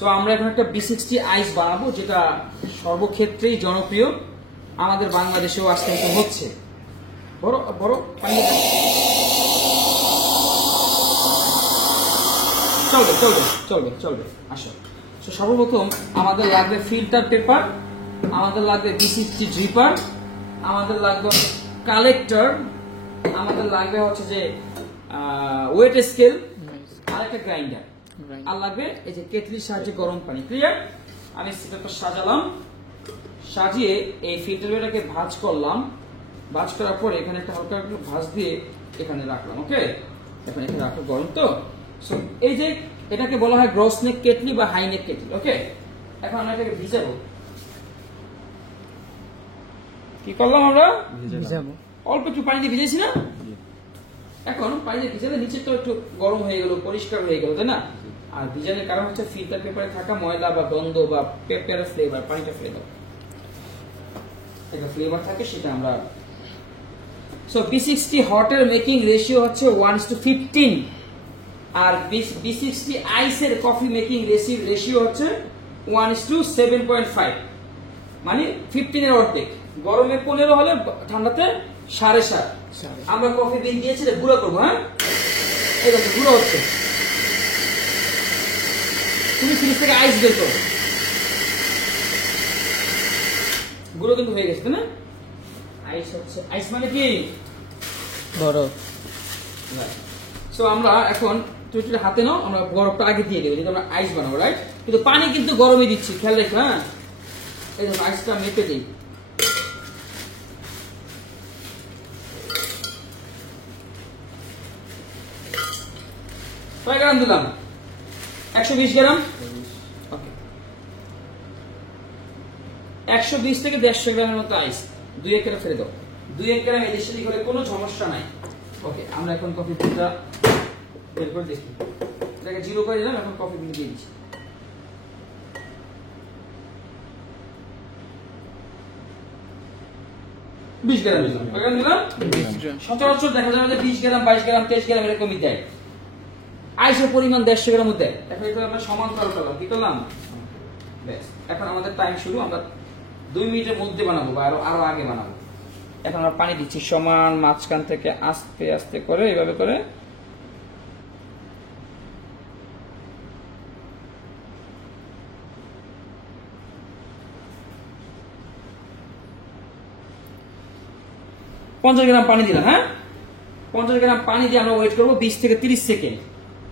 So আমরা এখন একটা B60 আইস বানাবো, যেটা সর্বক্ষেত্রেই জনপ্রিয়, আমাদের বাংলাদেশেও আস্তে আস্তে হচ্ছে। বড় বড় পানি চলবে চলবে চলবে চলবে। আসো, তো সর্বপ্রথম আমাদের লাগবে ফিল্টার পেপার, আমাদের লাগবে B60 ড্রিপার, আমাদের লাগবে কালেক্টর, আমাদের লাগবে হচ্ছে যে ওয়েট স্কেল, আর একটা গ্রাইন্ডার, আর লাগবে এই যে কেটলির সাহায্যে গরম পানি। ক্লিয়ার? আমি সেটআপটা সাজালাম, সাজিয়ে এই ফিল্টার পেপারটাকে ভাঁজ করলাম, ভাঁজ করার পরে এখানে একটা হালকা একটু ভাঁজ দিয়ে এখানে রাখলাম। ওকে, এখন এখানে রাখো গরম তো। সো এই যে এটাকে বলা হয় গ্রস নেক কেটলি বা হাই নেক কেটলি। ওকে, এখন আমরা এটাকে ভিজাবো। কি করলাম আমরা? ভিজাবো। অল্প একটু পানি দিয়ে ভিজেছি না? এখন পানি দিয়ে ভিজালে নিচে তো একটু গরম হয়ে গেল, পরিষ্কার হয়ে গেল, তাই না? আর ভিজানোর কারণ হচ্ছে ফিল্টার পেপারে থাকা ময়লা বা গন্ধ বা পেপারের ফ্লেভার, পানিটা ফেলে দাও, একটা ফ্লেভার থাকে, সেটা আমরা। সো B60 হটের মেকিং রেশিও হচ্ছে 1:15, আর B60 আইসের কফি মেকিং রেশিও হচ্ছে 1:7.5, মানে 15 এর অর্ধেক। গরমে 15 হলে ঠান্ডাতে 7.5। আমরা কফি বিন দিয়েছি, গুঁড়ো করবো। হ্যাঁ, এই দেখো গুঁড়ো হচ্ছে। তুমি ফ্রিজ থেকে আইস বের করো, গুঁড়ো কিন্তু হয়ে গেছে, তাই না? আইস হচ্ছে, আইস মানে কি? বরফ। সো আমরা এখন তুই হাতে নাও, আমরা বরফটা আগে দিয়ে দেবো, যেহেতু আমরা আইস বানাবো, রাইট? কিন্তু পানি কিন্তু গরমে দিচ্ছি, খেয়াল রেখো। হ্যাঁ, এই দেখো আইসটা মেপে দিই। কয় গ্রাম দিলাম? 120 গ্রাম। ওকে, 120 থেকে 150 গ্রামের মতো আইস। 2-1 গ্রাম ফেলে দাও। 2-1 গ্রাম এদিক সেদিক হলে কোনো সমস্যা নাই। ওকে, আমরা এখন কফি বিনটা বের করে দেখি। এটাকে 0 করে দিলাম, এখন কফি বিন দিয়ে দিচ্ছি। $20 দিলাম। কয় গ্রাম দিলাম? 20 গ্রাম। সচরাচর দেখা যাবে যে 20 গ্রাম, 22 গ্রাম, 23 গ্রাম এরকমই দেয়। আইসের পরিমাণ 150 গ্রামও দেয়। এখন এটা আমরা সমান্তরাল করলাম, কি করলাম? বেশ, এখন আমাদের টাইম শুরু। আমরা 2 মিনিটের মধ্যে বানাবো বা আরো আগে বানাবো। এখন আমরা পানি দিচ্ছি সমান, মাঝখান থেকে আস্তে আস্তে করে, এইভাবে করে। $50 গ্রাম পানি দিলাম। হ্যাঁ, 50 গ্রাম পানি দিয়ে আমরা ওয়েট করবো 20 থেকে 30 সেকেন্ড।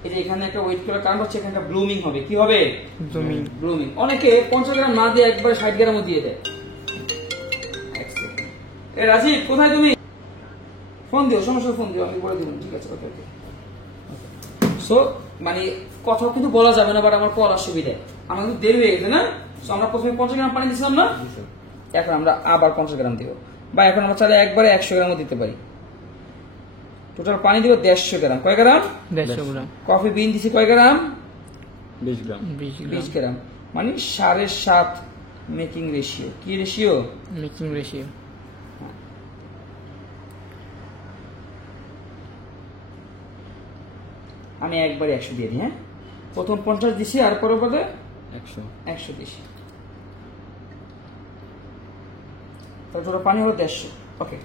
এই যে এখানে একটা ওয়েট করার কারণ হচ্ছে এখানে ব্লুমিং হবে। কি হবে? ব্লুমিং। অনেকে 50 গ্রাম না দিয়ে একবারে 60 গ্রামও দিয়ে দেয়। রাজীব, কোথায় তুমি? ফোন দিও, সমস্যা ফোন দিও, আমি বলে দিব। ঠিক আছে, ওকে ওকে। সো মানে কথা কিন্তু বলা যাবে না, বাট আমার পড়ার সুবিধায় আমার কিন্তু দেরি হয়ে গেছে না। সো আমরা প্রথমে 50 গ্রাম পানি দিছিলাম না, এখন আমরা আবার 50 গ্রাম দিব, বা এখন আমরা চাইলে একবারে 100 গ্রামও দিতে পারি। টোটাল পানি দিব 150 গ্রাম। কয় গ্রাম? 150 গ্রাম। কফি বিন দিছি কয় গ্রাম? 20 গ্রাম। 20 গ্রাম, মানে 7.5 মেকিং রেশিও। কি রেশিও? Making ratio. আমি একবারে 100 দিয়ে দিই। হ্যাঁ, প্রথম 50 দিছি, আর পরে পরে 100 দিছি। তারপরে পানি হলো 150। ওকে,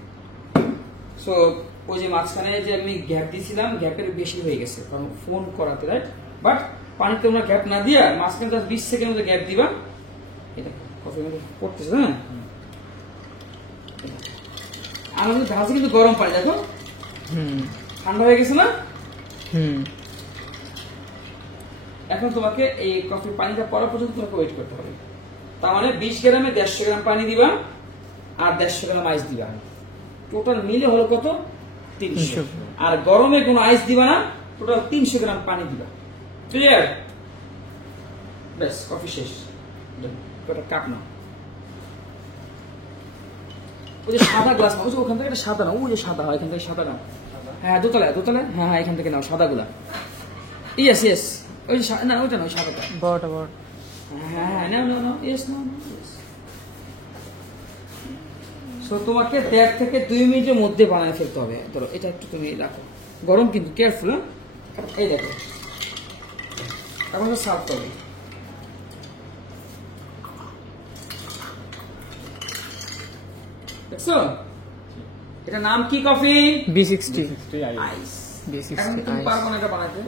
সো ওই যে মাঝখানে যে আমি গ্যাপ দিয়েছিলাম, গ্যাপের বেশি হয়ে গেছে কারণ ফোন করাতে, রাইট? বাট পানিতে তোমরা গ্যাপ না দিয়া মাঝখানে 20 সেকেন্ড মতো গ্যাপ দিবা। এটা কফি পড়তেছে না, আমাদের ঢালছে কিন্তু গরম পানি, দেখো ঠান্ডা হয়ে গেছে না। এখন তোমাকে এই কফি পানিটা পড়া পর্যন্ত তোমাকে ওয়েট করতে হবে। তার মানে 20 গ্রামে 150 গ্রাম পানি দিবা আর 150 গ্রাম আইস দিবা, টোটাল মিলে হলো কত? 300। আর গরমে কোনো আইস দিবা না, টোটাল 300 গ্রাম পানি দিবা। ক্লিয়ার? বেশ, কফি শেষ। কটা কাপ নাও। ওই যে সাদা গ্লাস, ওই যে ওখান থেকে একটা সাদা নাও, ওই যে সাদা হয়, এখান থেকে সাদা নাও। হ্যাঁ, দোতলায় দোতলায়, হ্যাঁ হ্যাঁ, এখান থেকে নাও সাদাগুলা। ইয়েস ইয়েস, ওই যে না, ওইটা নাও, সাদাটা বড়টা। হ্যাঁ হ্যাঁ, নাও নাও নাও, ইয়েস নাও নাও। সো তোমাকে 1.5 থেকে 2 মিনিটের মধ্যে বানায় ফেলতে হবে। ধরো এটা একটু তুমি রাখো, গরম কিন্তু, কেয়ারফুল। এই দেখো, এখন সার্ভ করবে। দেখছো এটা নাম কি কফি? B60 আইস। B60 এখন তুমি ice। পারবো না এটা বানাতে,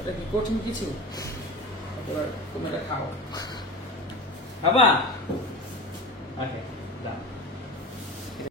এটা কি কঠিন কিছু? এবার তুমি এটা খাও, খাবা? ওকে, দাও।